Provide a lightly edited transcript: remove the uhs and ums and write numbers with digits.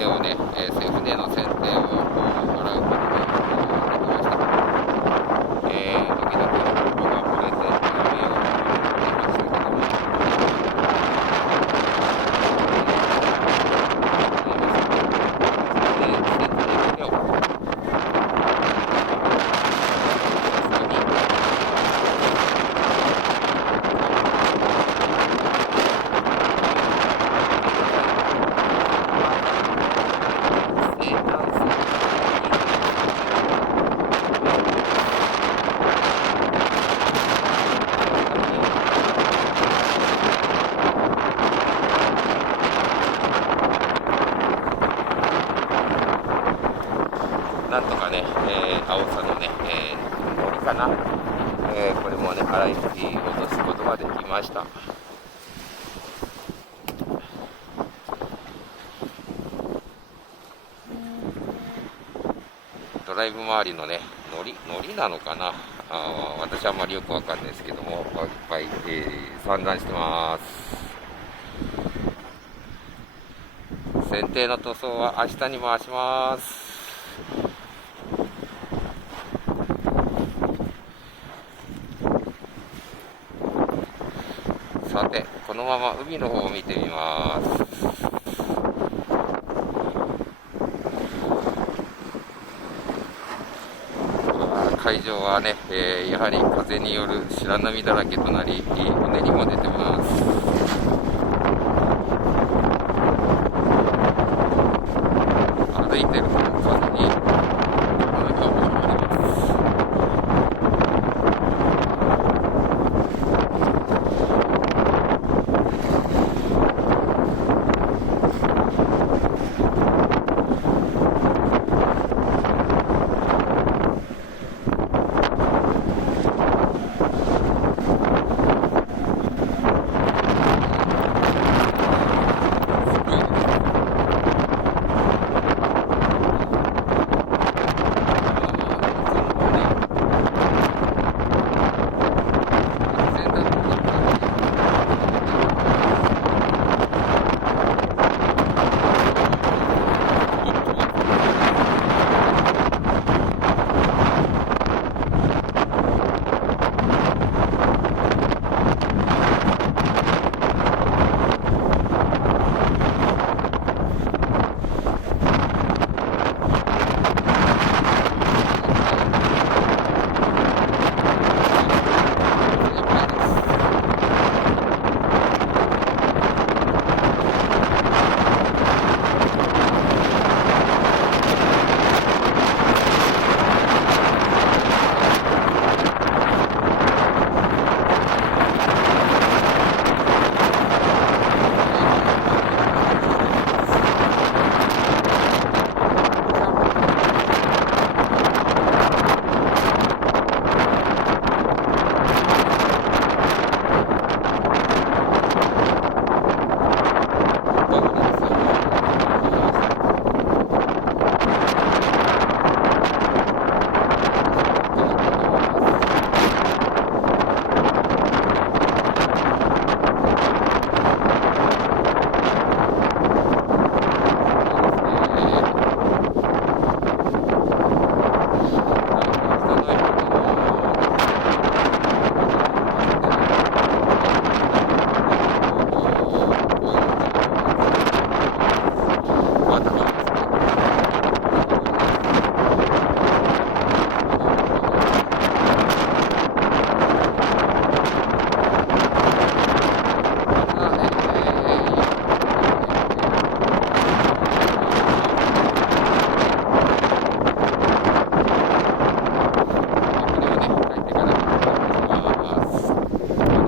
定をね、船の船底を洗うことができました。時々ここが漏れて波を見ていましたけども、なんとかね、青さのね、森かな、これもね、洗い落とすことができました。ドライブ周りのね、のりなのかな、私はあんまりよくわかんないですけども、いっぱい、散乱してます。船底の塗装は明日に回します。さて、このまま海の方を見てみます。海上はね、やはり風による白波だらけとなり、うねりも出てます。